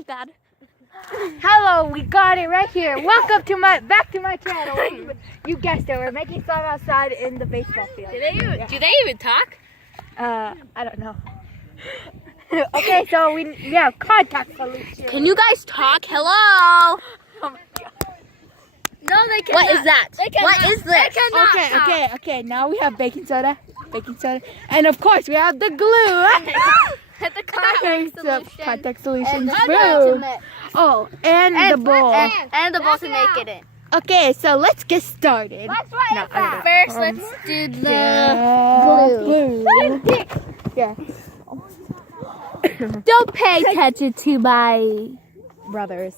Oh God. Hello, we got it right here. Welcome to back to my channel. You guessed it. We're making fun outside in the baseball field. Do they even talk? I don't know. Okay, so we have contact solution. Can you guys talk? Hello. No, they cannot. What is that? What is this? Okay. Now we have baking soda, and of course we have the glue. The Contact solution. And Boom. Oh, and the bowl. And the ball to make it in. Okay, so let's get started. Let's write No, it I don't down. First, let's do the glue. Yeah. Don't pay attention to my brother's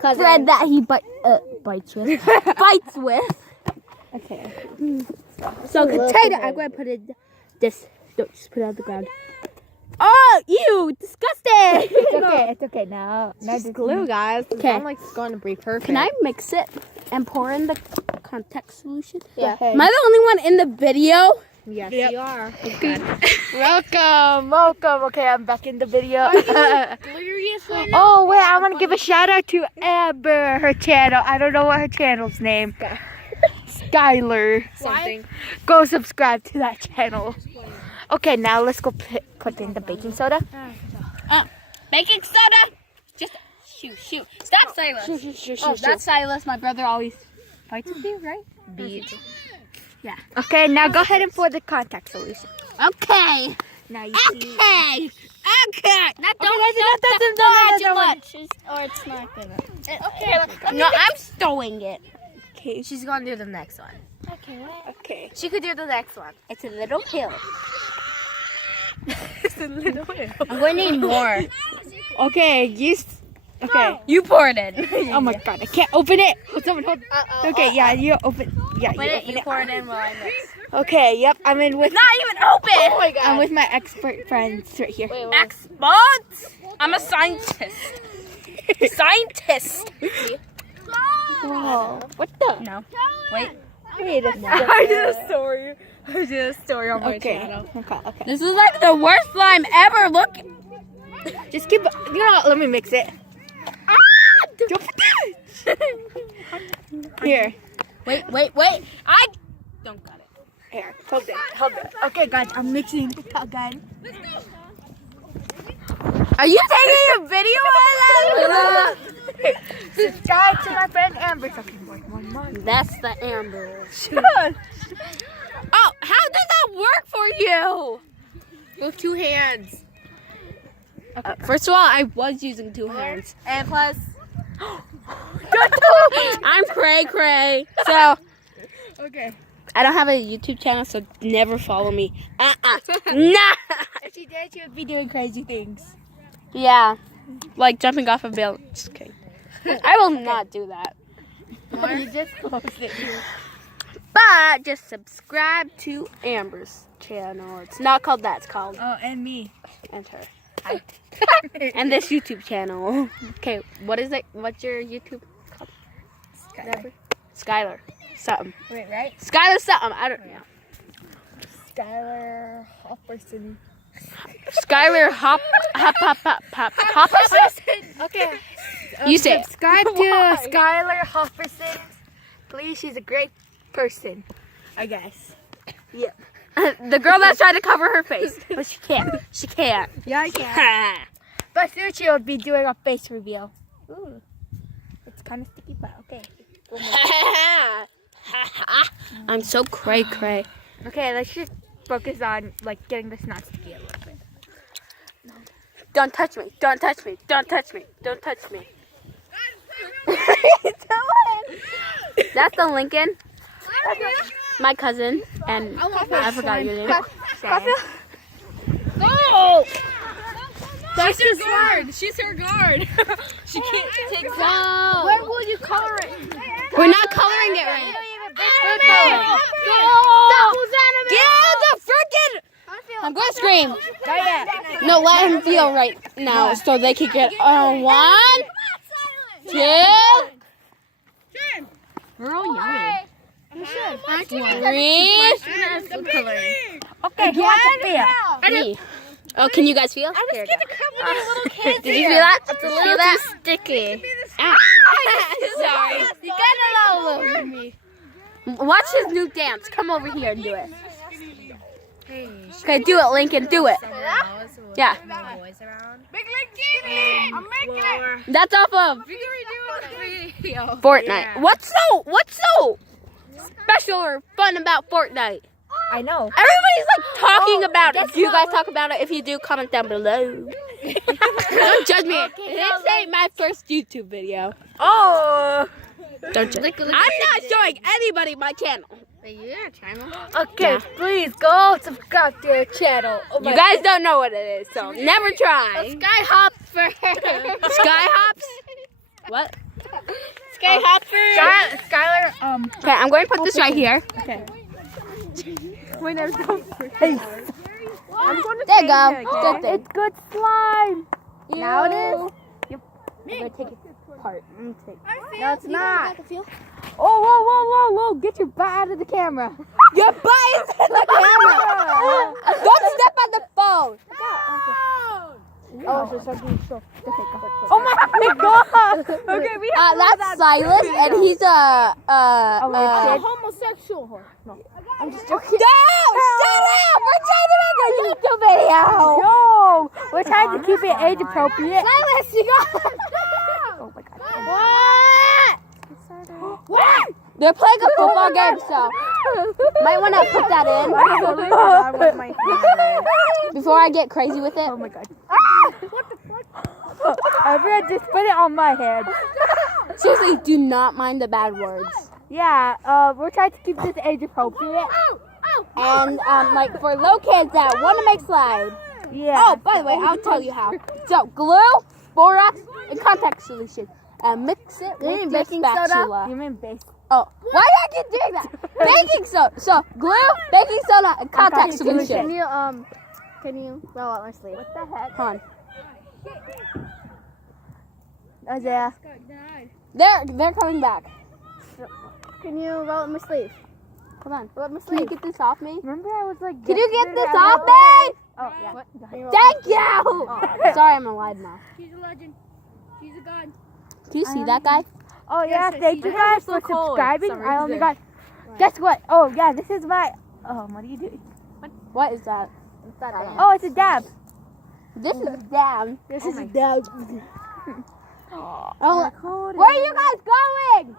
friend that he bites with. Bites with. Okay. So container, I'm going to put it this. Don't just put it on the ground. Oh, ew, disgusting. It's okay. Now Just glue, guys. Okay. I'm like it's going to be perfect. Can I mix it and pour in the contact solution? Yeah. Am I the only one in the video? Yes, Yep. you are. Welcome. Okay, I'm back in the video. Oh wait, I want to give a shout out to Amber. Her channel. I don't know what her channel's name. Skylar. Something. Go subscribe to that channel. Okay, now let's go put in the baking soda. Baking soda. Just shoot. Stop, Silas. Shoot. That's Silas. My brother always fights with you, right? Beat. Okay, now go ahead and pour the contact solution. Okay. Now you see. Okay. Now not too much, or it's not gonna. Okay. No, I'm stowing it. Okay. She's gonna do the next one. Okay. She could do the next one. It's a little hill. I'm going to need more. Okay. Okay. You pour it in. Oh my God, I can't open it. Someone hold. Okay, yeah, you open. Yeah, you open it. pour it in while I mix. Okay, yep. I'm in with. Not even open. Oh my God. I'm with my expert friends right here. Expert. I'm a scientist. Scientist. Whoa. What the? No. Wait. Wait a second. I did a story on my Okay. channel. Okay. This is like the worst slime ever. Look. Just keep. You know what? Let me mix it. Don't put that. Here. Wait. I don't got it. Here. Hold it. Okay, guys. I'm mixing again. Are you taking a video of Subscribe to my friend Amber. that? That's the Amber. Oh, how does that work for you? With 2 hands. First of all, I was using 2 hands. And plus. I'm cray. So, Okay. I don't have a YouTube channel, so never follow me. Nah. If she did, she would be doing crazy things. Yeah. Like jumping off a building. Just kidding. I will not do that. You just posted it. But just subscribe to Amber's channel. It's not called that. It's called Oh, and me. and her. And this YouTube channel. Okay, what is it? What's your YouTube called? Skylar. Something. Wait, right? Skylar something. I don't know. Skylar Hopperson. Skylar Hopperson? Okay. You say it. Subscribe to Skylar Hopperson. Please, she's a great person. I guess. Yeah. The girl that's trying to cover her face. But she can't. Yeah, I can. But soon she'll be doing a face reveal. Ooh. It's kind of sticky, but okay. I'm so cray. Okay, let's just focus on like getting this not sticky a little bit. Don't touch me. That's the Lincoln. My cousin. And I forgot your name. No! She's her guard. She can't take No. Where will you color it? We're not coloring it right. Get the freaking! I'm going to scream. No, let him feel right now so they can get 1, 2, We're all yelling. Three. Okay, who wants to feel? Me. Oh, can you guys feel? I just get a couple of little kids. Did you feel that? It's a Did you little feel that? too sticky. Ow. Sorry. You got it all over me. Watch his new dance. Come over here and do it. Okay, do it, Lincoln. Do it. Yeah. I'm making it. That's off of Fortnite. What's so special or fun about Fortnite? I know. Everybody's like talking about it. Do you guys talk about it? If you do, comment down below. Don't judge me. This ain't my first YouTube video. Oh. Don't judge. I'm not showing anybody my channel. Okay, please go subscribe to your channel. Oh You guys don't know what it is, so never try. Sky hop for Sky hops? What? Sky hop for. Skylar, Okay, I'm going to put this right here. okay. There you go. Good thing. It's good slime. Now it is? Yep. I'm going to take it apart. No, it's not. Oh, whoa. Get your butt out of the camera. Your butt is in the camera. Don't step on the phone. Oh, so something so. Okay, go. Oh my god. Okay, we have That's Silas, and he's homosexual. No, I'm just joking. No! Shut up! We're trying to make a YouTube video! Yo, we're trying to keep it age appropriate. Silas, you got Oh my god. What? They're playing a football game, so might want to put that in before I get crazy with it. Oh my god. What the fuck? Everyone just put it on my head. Seriously, do not mind the bad words. Yeah, we're trying to keep this age appropriate. And like for little kids that want to make slime. Yeah. Oh, by the way, I'll tell you how. So glue, borax, and contact solution, and mix it with your baking spatula. soda? You mean base? Oh, why did I keep doing that? Baking soda. So glue, baking soda, and contact solution. Can you roll out my sleeve? What the heck? Hold on. Isaiah. They're coming back. Can you roll out my sleeve? Hold on. Roll out my Can you sleeve. get this off me? Remember I was like. Can you get this off me? Oh yeah. Thank you. Sorry, I'm a loudmouth. She's a legend. She's a god. Do you see that guy? Oh yeah. Thank you guys for subscribing. I only got. Guess what? Oh yeah. This is my. Oh, what are you doing? What is that? Oh, it's a dab. This is down. This is a dab. Oh, where are you guys going?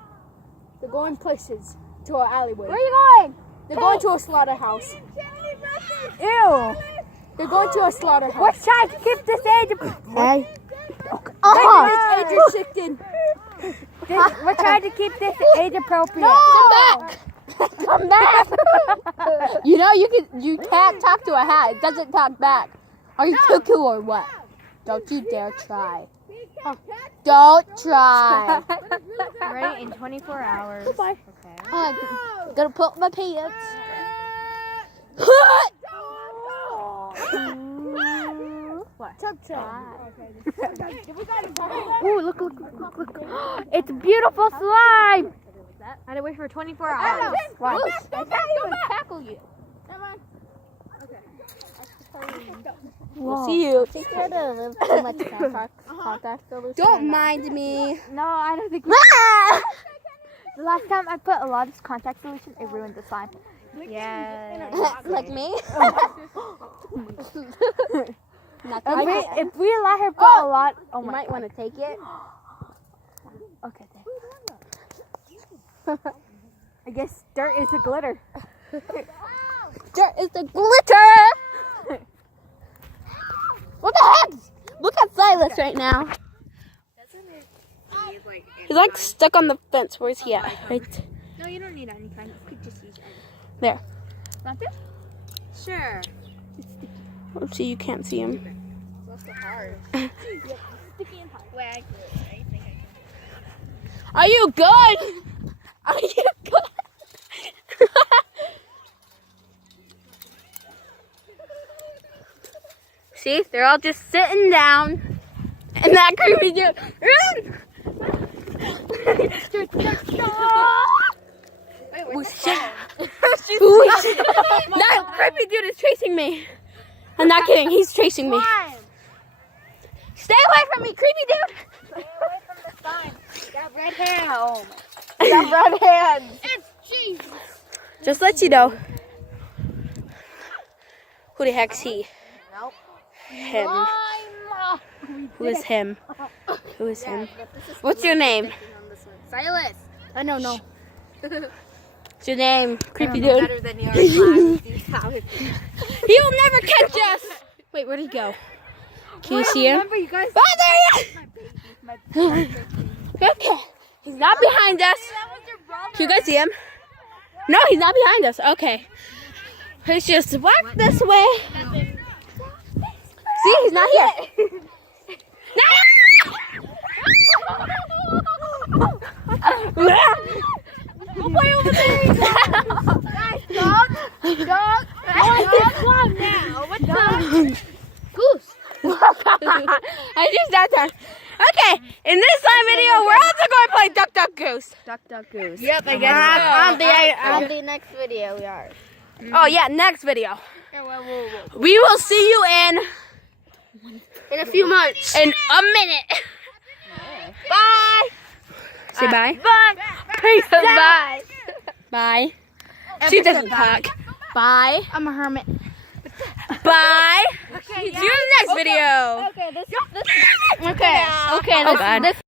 They're going places to our alleyway. Where are you going? They're going to a slaughterhouse. Ew. They're going to a slaughterhouse. We're trying to keep this age. Hey. This age restricted. We're trying to keep this age appropriate. Come back. Come back. You know you can't talk to a hat. It doesn't talk back. Are you cuckoo or what? Don't you dare try. Don't try. Ready in 24 hours. Goodbye. Okay. Gonna put my pants. Ooh, look. It's beautiful slime. I had to wait for 24 hours. I can't even tackle you. We'll see you. Don't mind me. No, I don't think. The last time I put a lot of contact solution, it ruined the slime. Yeah. Like me? If we let her put a lot, oh You my might God. want to take it. Okay. I guess dirt is a glitter. There is the glitter. What the heck? Look at Silas right now. He's like stuck on the fence. Where's he at? Right No, you don't need any kind. You could just use any. there. Want this? Sure. Let's see, you can't see him. Are you good? Are you good? See, they're all just sitting down. And that creepy dude. That creepy dude is chasing me. I'm not kidding. He's chasing me. Stay away from me, creepy dude. Stay away from the sign. Got red hair. Oh my. Got red hands. It's Jesus. Just let you know. Who the heck's he? Nope. Him. Who is him? Who is him? What's your name? Silas. I don't know. What's your name? Creepy dude. Better than your class. He will never catch us. Wait, where'd he go? Can you see him? Remember, you guys. Oh, there he is. Okay. He's not behind us. Can you guys see him? No, he's not behind us. Okay. Let's just walk this way. See, he's not here. Go play over there. Guys, dog. Dog. Come now. What's up? Goose. I just that time. Okay, in this time video, we're also going to play Duck Duck Goose. Duck, duck, goose. Yep, I guess. On the next video, we are. Oh yeah, next video. We will see you in In a few months. a minute. Bye. Say bye. Bye. Peace. Bye. Bye. She doesn't talk. Bye. I'm a hermit. Bye. See you in the next video. Okay, okay, Oh, God. this